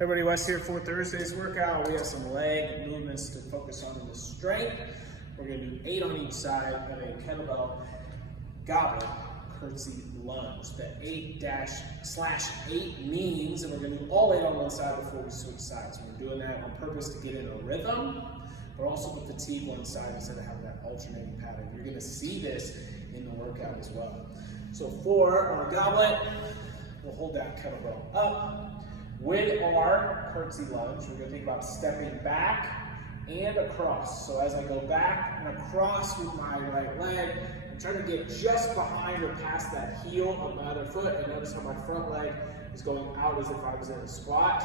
Everybody, Wes here for Thursday's workout. We have some leg movements to focus on in the strength. We're going to do 8 on each side of a kettlebell goblet curtsy lunge. The 8-/8 means that we're going to do all 8 on one side before we switch sides. We're doing that on purpose to get in a rhythm, but also to fatigue one side instead of having that alternating pattern. You're going to see this in the workout as well. So for our goblet, we'll hold that kettlebell up. With our curtsy lunge, we're going to think about stepping back and across. So as I go back and across with my right leg, I'm trying to get just behind or past that heel of my other foot, and notice how my front leg is going out as if I was in a squat,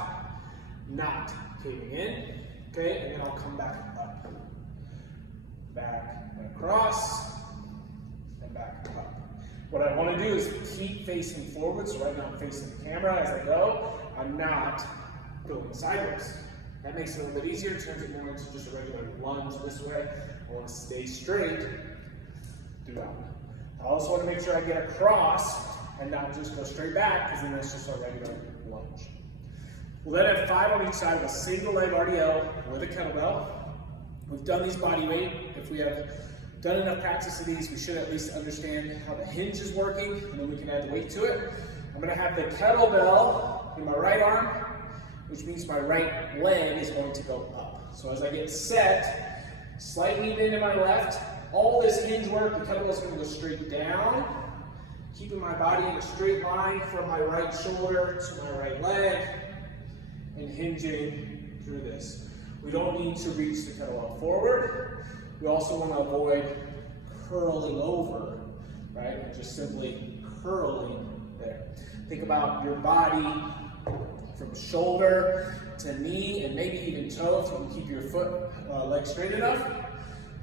not caving in. Okay, and then I'll come back up. Back and across, and back up. What I want to do is keep facing forward, so right now I'm facing the camera as I go. I'm not going sideways. That makes it a little bit easier, turns it more into just a regular lunge this way. I want to stay straight throughout. I also want to make sure I get across and not just go straight back, because then that's just a regular lunge. We'll then have 5 on each side of a single leg RDL with a kettlebell. We've done these body weight. If we have done enough practice of these, we should at least understand how the hinge is working, and then we can add the weight to it. I'm going to have the kettlebell in my right arm, which means my right leg is going to go up. So as I get set, slightly lean into my left, all this hinge work, the kettlebell is going to go straight down, keeping my body in a straight line from my right shoulder to my right leg, and hinging through this. We don't need to reach the kettlebell forward. We also want to avoid curling over, right? And just simply curling there. Think about your body from shoulder to knee and maybe even toe, if you can keep your leg straight enough,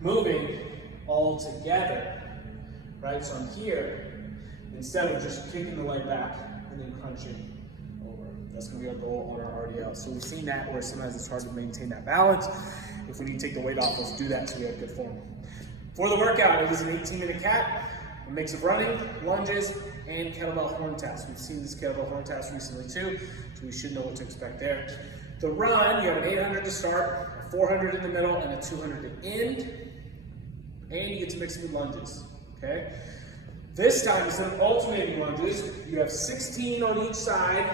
moving all together, right? So I'm here, instead of just kicking the leg back and then crunching over. That's going to be our goal on our RDL. So we've seen that where sometimes it's hard to maintain that balance. If we need to take the weight off, let's do that so we have good form. For the workout, it is an 18-minute cap, a mix of running, lunges, and kettlebell horn taps. We've seen this kettlebell horn taps recently too, so we should know what to expect there. The run, you have an 800 to start, a 400 in the middle, and a 200 to end, and you get to mix it with lunges, okay? This time, instead of alternating lunges, you have 16 on each side,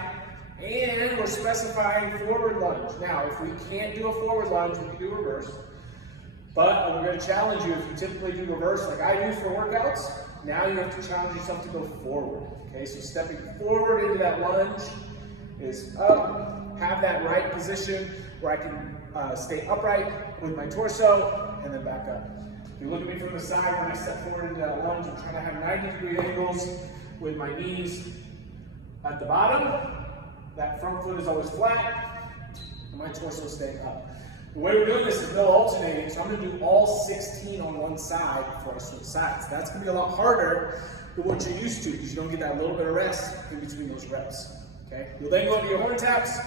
and we're specifying forward lunge. Now, if we can't do a forward lunge, we can do reverse. But we're going to challenge you, if you typically do reverse like I do for workouts, now you have to challenge yourself to go forward. Okay, so stepping forward into that lunge is up, have that right position where I can stay upright with my torso, and then back up. If you look at me from the side, when I step forward into that lunge, I'm trying to have 90-degree angles with my knees at the bottom. That front foot is always flat, and my torso is staying up. The way we're doing this is no alternating, so I'm going to do all 16 on one side before I switch sides. That's going to be a lot harder than what you're used to, because you don't get that little bit of rest in between those reps. Okay? You'll then go into your horn taps,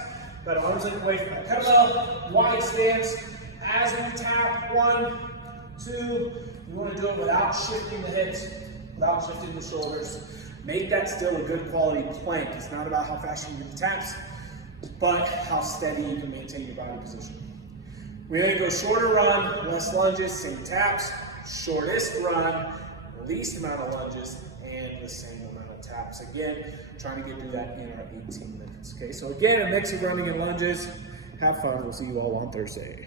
got arms length away from that kettlebell, wide stance. As we tap, 1, 2, you want to do it without shifting the hips, without shifting the shoulders. Make that still a good quality plank. It's not about how fast you can get the taps, but how steady you can maintain your body position. We then go shorter run, less lunges, same taps, shortest run, least amount of lunges, and the same amount of taps. Again, trying to get through that in our 18 minutes. Okay, so again, a mix of running and lunges. Have fun. We'll see you all on Thursday.